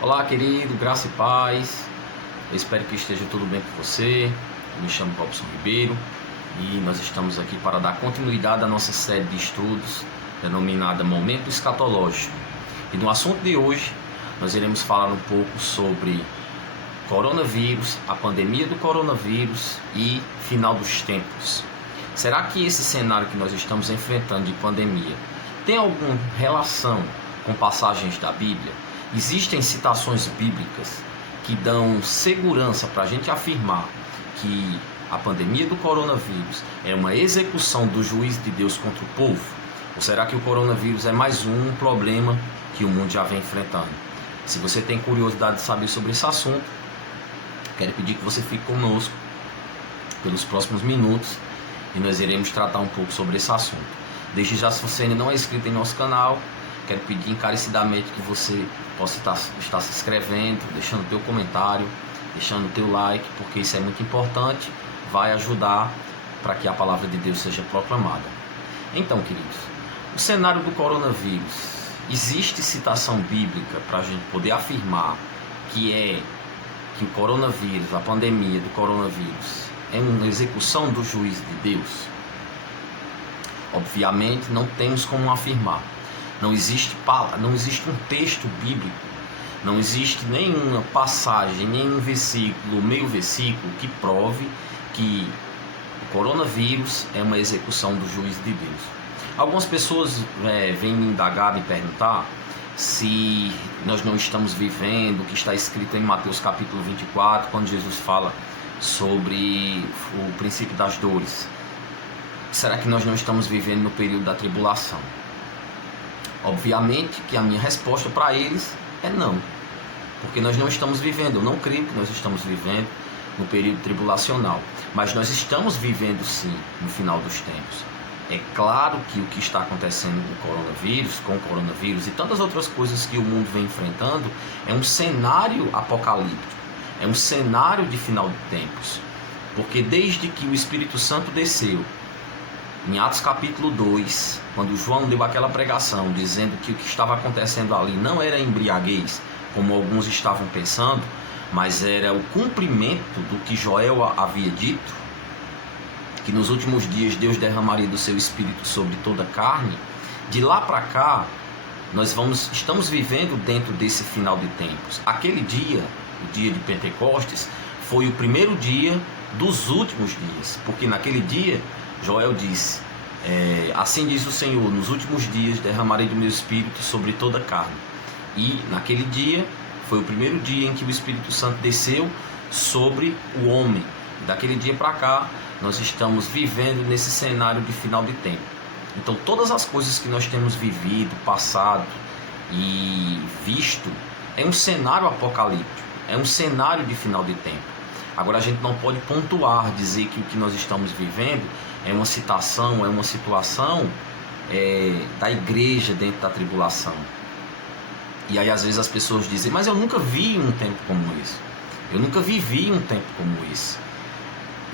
Olá, querido, graça e paz. Eu espero que esteja tudo bem com você. Eu me chamo Robson Ribeiro e nós estamos aqui para dar continuidade à nossa série de estudos denominada Momento Escatológico. E no assunto de hoje nós iremos falar um pouco sobre coronavírus, a pandemia do coronavírus e final dos tempos. Será que esse cenário que nós estamos enfrentando de pandemia tem alguma relação com passagens da Bíblia? Existem citações bíblicas que dão segurança para a gente afirmar que a pandemia do coronavírus é uma execução do juízo de Deus contra o povo? Ou será que o coronavírus é mais um problema que o mundo já vem enfrentando? Se você tem curiosidade de saber sobre esse assunto, quero pedir que você fique conosco pelos próximos minutos e nós iremos tratar um pouco sobre esse assunto. Desde já, se você ainda não é inscrito em nosso canal, quero pedir encarecidamente que você possa estar se inscrevendo, deixando o teu comentário, deixando o teu like, porque isso é muito importante, vai ajudar para que a palavra de Deus seja proclamada. Então, queridos, o cenário do coronavírus, existe citação bíblica para a gente poder afirmar que o coronavírus, a pandemia do coronavírus, é uma execução do juízo de Deus? Obviamente não temos como afirmar. Não existe um texto bíblico, não existe nenhuma passagem, nenhum versículo, meio versículo que prove que o coronavírus é uma execução do juízo de Deus. Algumas pessoas vêm me indagar, me perguntar se nós não estamos vivendo o que está escrito em Mateus capítulo 24, quando Jesus fala sobre o princípio das dores. Será que nós não estamos vivendo no período da tribulação? Obviamente que a minha resposta para eles é não, porque nós não estamos vivendo, eu não creio que nós estamos vivendo no período tribulacional, mas nós estamos vivendo sim no final dos tempos. É claro que o que está acontecendo com o coronavírus e tantas outras coisas que o mundo vem enfrentando é um cenário apocalíptico, é um cenário de final de tempos, porque desde que o Espírito Santo desceu, em Atos capítulo 2, quando João deu aquela pregação dizendo que o que estava acontecendo ali não era embriaguez, como alguns estavam pensando, mas era o cumprimento do que Joel havia dito, que nos últimos dias Deus derramaria do seu Espírito sobre toda a carne. De lá para cá, estamos vivendo dentro desse final de tempos. Aquele dia, o dia de Pentecostes, foi o primeiro dia dos últimos dias, porque naquele dia Joel disse, assim diz o Senhor, nos últimos dias derramarei do meu Espírito sobre toda a carne. E naquele dia foi o primeiro dia em que o Espírito Santo desceu sobre o homem. E daquele dia para cá nós estamos vivendo nesse cenário de final de tempo. Então todas as coisas que nós temos vivido, passado e visto é um cenário apocalíptico, é um cenário de final de tempo. Agora a gente não pode pontuar, dizer que o que nós estamos vivendo é uma citação, é uma situação da igreja dentro da tribulação. E aí às vezes as pessoas dizem, mas eu nunca vi um tempo como esse. Eu nunca vivi um tempo como esse.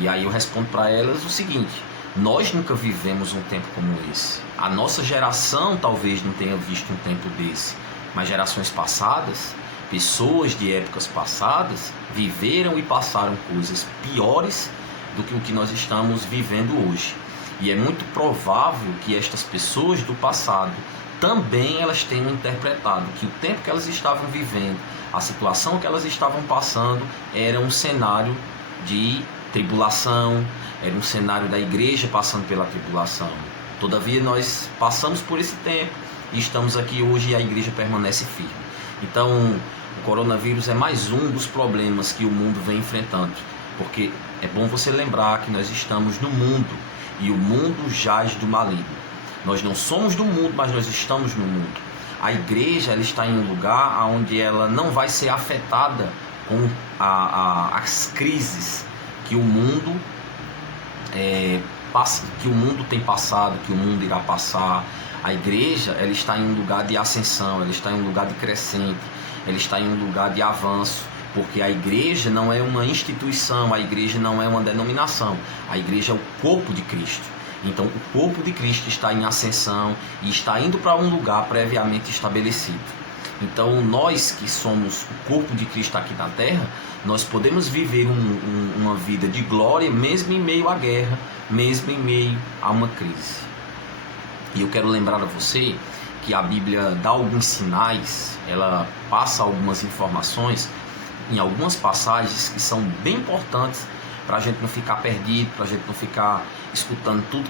E aí eu respondo para elas o seguinte, nós nunca vivemos um tempo como esse. A nossa geração talvez não tenha visto um tempo desse, mas gerações passadas, pessoas de épocas passadas viveram e passaram coisas piores do que o que nós estamos vivendo hoje. E é muito provável que estas pessoas do passado também elas tenham interpretado que o tempo que elas estavam vivendo, a situação que elas estavam passando, era um cenário de tribulação, era um cenário da igreja passando pela tribulação. Todavia nós passamos por esse tempo e estamos aqui hoje e a igreja permanece firme. Então o coronavírus é mais um dos problemas que o mundo vem enfrentando, porque é bom você lembrar que nós estamos no mundo e o mundo jaz do maligno. Nós não somos do mundo, mas nós estamos no mundo. A igreja ela está em um lugar onde ela não vai ser afetada com as crises que o mundo que o mundo tem passado, que o mundo irá passar. A igreja ela está em um lugar de ascensão, ela está em um lugar de crescente, ela está em um lugar de avanço, porque a igreja não é uma instituição, a igreja não é uma denominação, a igreja é o corpo de Cristo. Então o corpo de Cristo está em ascensão e está indo para um lugar previamente estabelecido. Então nós que somos o corpo de Cristo aqui na Terra, nós podemos viver uma vida de glória mesmo em meio à guerra, mesmo em meio a uma crise. E eu quero lembrar a você que a Bíblia dá alguns sinais, ela passa algumas informações em algumas passagens que são bem importantes para a gente não ficar perdido, para a gente não ficar escutando tudo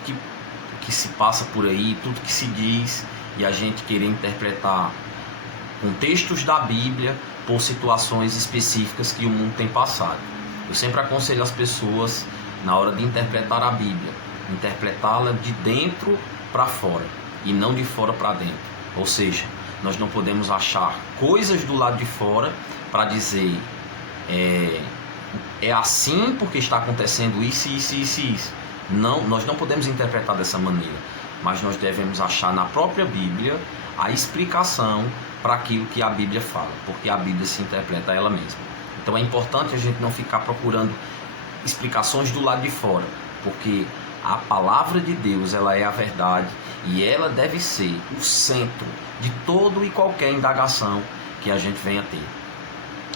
que se passa por aí, tudo que se diz, e a gente querer interpretar contextos da Bíblia por situações específicas que o mundo tem passado. Eu sempre aconselho as pessoas, na hora de interpretar a Bíblia, interpretá-la de dentro para fora e não de fora para dentro. Ou seja, nós não podemos achar coisas do lado de fora para dizer é assim porque está acontecendo isso. Não, nós não podemos interpretar dessa maneira, mas nós devemos achar na própria Bíblia a explicação para aquilo que a Bíblia fala, porque a Bíblia se interpreta ela mesma. Então é importante a gente não ficar procurando explicações do lado de fora, porque a palavra de Deus, ela é a verdade e ela deve ser o centro de todo e qualquer indagação que a gente venha ter.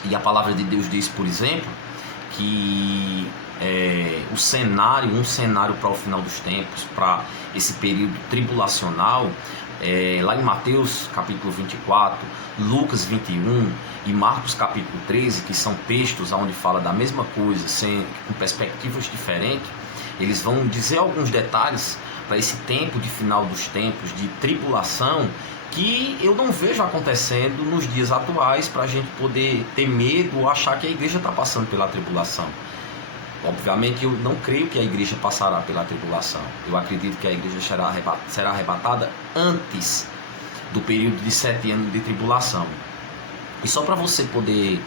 E a palavra de Deus diz, por exemplo, que um cenário para o final dos tempos, para esse período tribulacional, lá em Mateus capítulo 24, Lucas 21 e Marcos capítulo 13, que são textos onde fala da mesma coisa, com perspectivas diferentes, eles vão dizer alguns detalhes para esse tempo de final dos tempos, de tribulação, que eu não vejo acontecendo nos dias atuais para a gente poder ter medo ou achar que a igreja está passando pela tribulação. Obviamente eu não creio que a igreja passará pela tribulação. Eu acredito que a igreja será arrebatada antes do período de 7 anos de tribulação. E só para você poder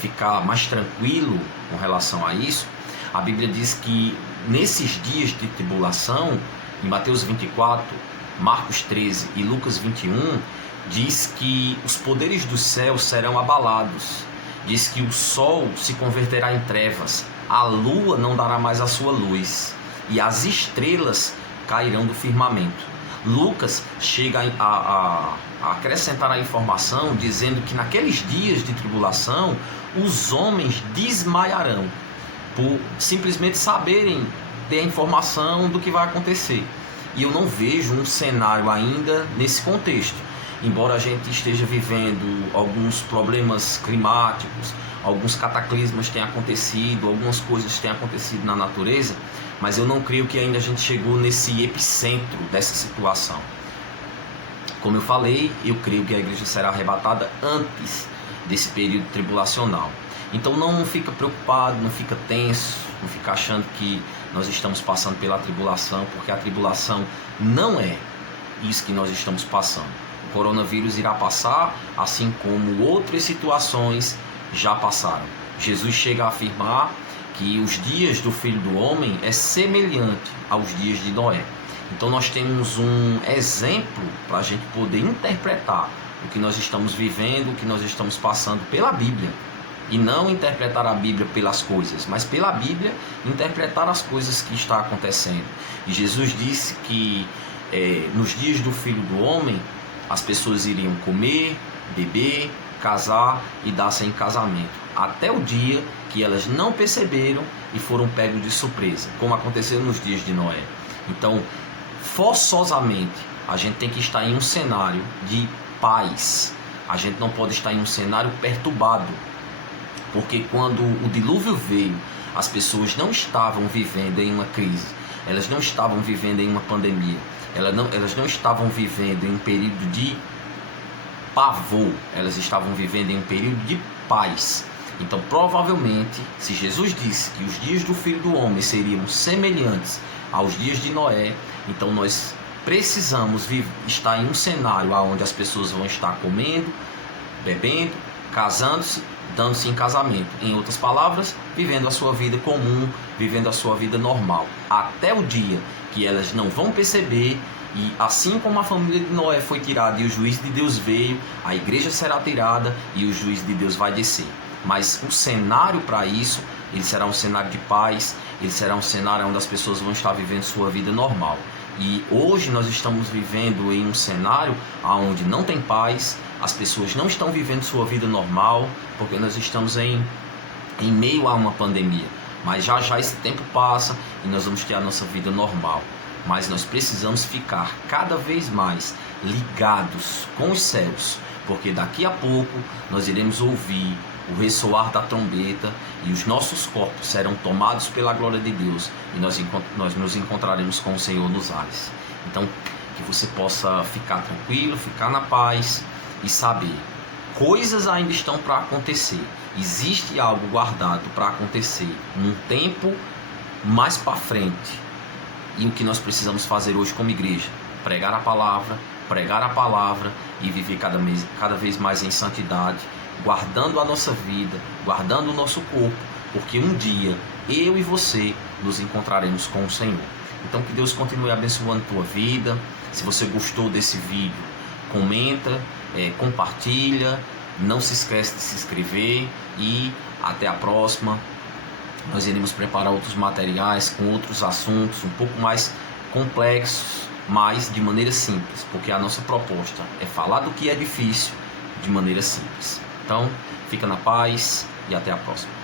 ficar mais tranquilo com relação a isso, a Bíblia diz que nesses dias de tribulação, em Mateus 24, Marcos 13 e Lucas 21, diz que os poderes do céu serão abalados. Diz que o sol se converterá em trevas, a lua não dará mais a sua luz e as estrelas cairão do firmamento. Lucas chega a acrescentar a informação dizendo que naqueles dias de tribulação os homens desmaiarão por simplesmente saberem ter a informação do que vai acontecer. E eu não vejo um cenário ainda nesse contexto. Embora a gente esteja vivendo alguns problemas climáticos, alguns cataclismos tenham acontecido, algumas coisas tenham acontecido na natureza, mas eu não creio que ainda a gente chegou nesse epicentro dessa situação. Como eu falei, eu creio que a igreja será arrebatada antes desse período tribulacional. Então não fica preocupado, não fica tenso, não fica achando que nós estamos passando pela tribulação, porque a tribulação não é isso que nós estamos passando. O coronavírus irá passar, assim como outras situações já passaram. Jesus chega a afirmar que os dias do Filho do Homem é semelhante aos dias de Noé. Então nós temos um exemplo para a gente poder interpretar o que nós estamos vivendo, o que nós estamos passando pela Bíblia. E não interpretar a Bíblia pelas coisas, mas pela Bíblia interpretar as coisas que estão acontecendo. E Jesus disse que nos dias do Filho do Homem as pessoas iriam comer, beber, casar e dar-se em casamento, até o dia que elas não perceberam e foram pegos de surpresa, como aconteceu nos dias de Noé. Então, forçosamente, a gente tem que estar em um cenário de paz. A gente não pode estar em um cenário perturbado, porque quando o dilúvio veio, as pessoas não estavam vivendo em uma crise, elas não estavam vivendo em uma pandemia, elas não estavam vivendo em um período de pavor, elas estavam vivendo em um período de paz. Então, provavelmente, se Jesus disse que os dias do Filho do Homem seriam semelhantes aos dias de Noé, então nós precisamos estar em um cenário onde as pessoas vão estar comendo, bebendo, casando-se, dando-se em casamento. Em outras palavras, vivendo a sua vida comum, vivendo a sua vida normal, até o dia que elas não vão perceber. E assim como a família de Noé foi tirada e o juízo de Deus veio, a igreja será tirada e o juízo de Deus vai descer. Mas o cenário para isso, ele será um cenário de paz, ele será um cenário onde as pessoas vão estar vivendo sua vida normal. E hoje nós estamos vivendo em um cenário onde não tem paz, as pessoas não estão vivendo sua vida normal, porque nós estamos em meio a uma pandemia. Mas já já esse tempo passa e nós vamos ter a nossa vida normal. Mas nós precisamos ficar cada vez mais ligados com os céus, porque daqui a pouco nós iremos ouvir o ressoar da trombeta e os nossos corpos serão tomados pela glória de Deus e nós nos encontraremos com o Senhor nos ares. Então, que você possa ficar tranquilo, ficar na paz e saber, coisas ainda estão para acontecer, existe algo guardado para acontecer num tempo mais para frente. E o que nós precisamos fazer hoje como igreja? Pregar a palavra e viver cada vez mais em santidade, guardando a nossa vida, guardando o nosso corpo, porque um dia eu e você nos encontraremos com o Senhor. Então que Deus continue abençoando a tua vida. Se você gostou desse vídeo, comenta, compartilha, não se esquece de se inscrever e até a próxima. Nós iremos preparar outros materiais com outros assuntos um pouco mais complexos, mas de maneira simples, porque a nossa proposta é falar do que é difícil de maneira simples. Então, fica na paz e até a próxima.